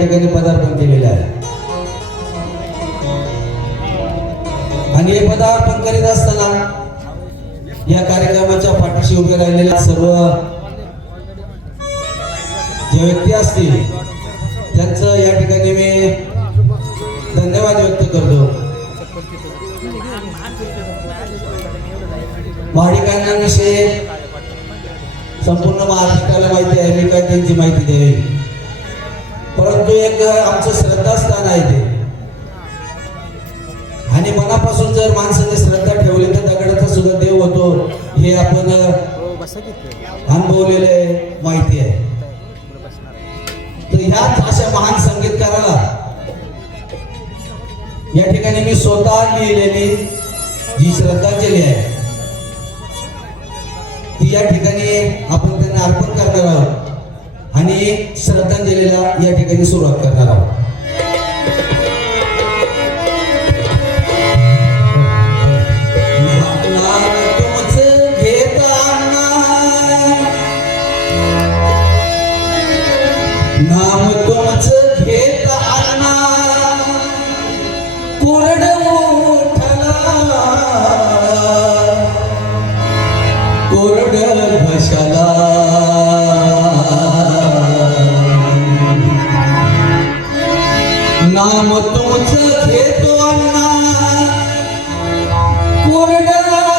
ठिकाणी पदार्पण केलेले आहे. आणि हे पदार्पण करीत असताना या कार्यक्रमाच्या पाठीशी उभे राहिलेल्या सर्व जे व्यक्ती असतील त्यांचं या ठिकाणी मी धन्यवाद व्यक्त करतो. भाविकांविषयी संपूर्ण महाराष्ट्राला माहिती आहे मी काय त्यांची माहिती द्यावी एक आमचं श्रद्धास्थान आहे ते. आणि मनापासून जर माणसाने श्रद्धा ठेवली तर दगडाचा सुद्धा देव होतो. हे आपण अनुभवलेले माहिती आहे. तर ह्याच अशा महान संगीतकाराला या ठिकाणी मी स्वतः लिहिलेली जी श्रद्धांजली आहे ती या ठिकाणी आपण त्यांना अर्पण करणार आहोत. आणि श्रद्धांजलीला या ठिकाणी सुरुवात करणार आहोत. नाम तुमचं कोरड मोठला कोरड घशाला नाम तुमचं घेतो अण्णा. कोरड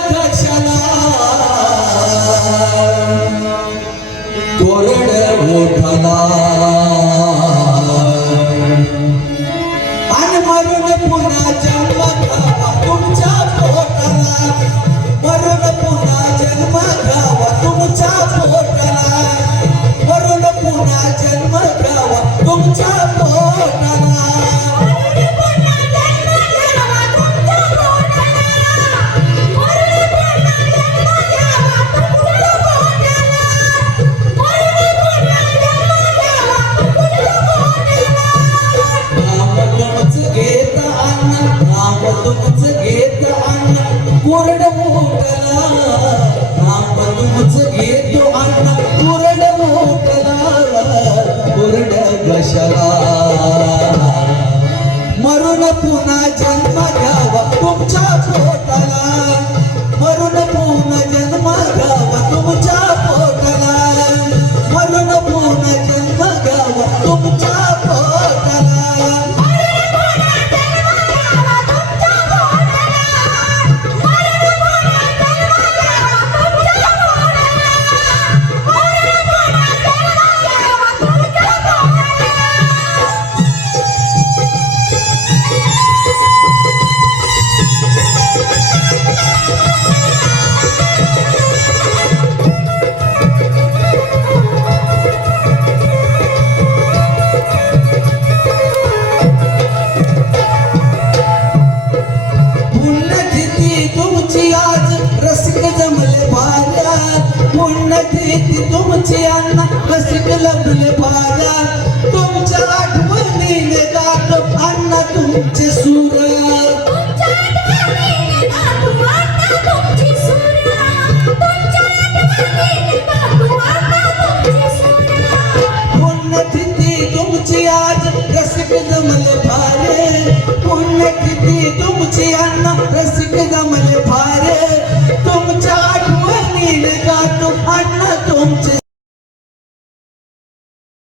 घशाला कोरड आणि मरून पुन्हा तुमच्या पोटाला. मरून पुन्हा कोरड मोठला. नाम तुमचं घेतो अन्न कोरड मोठला. कोरड घशाला. मरून पुन्हा जन्म घ्यावा तुमच्या पोटाला. मरून पुन्हा जन्म घ्यावा तुमच्या पोटाला. मरून पुन्हा जन्म घ्यावा तुमच्या पोटाला. पुण्यतिथी तुमची अण्णा. रसिक लभले भाऱ्या तुमच्या आठवणीने गातो अण्णा तुमचे सूर. पुण्यतिथी तुमची आज. रसिक जमले भारे. पुण्यतिथी तुमची अण्णा. रसिक जमले भारे.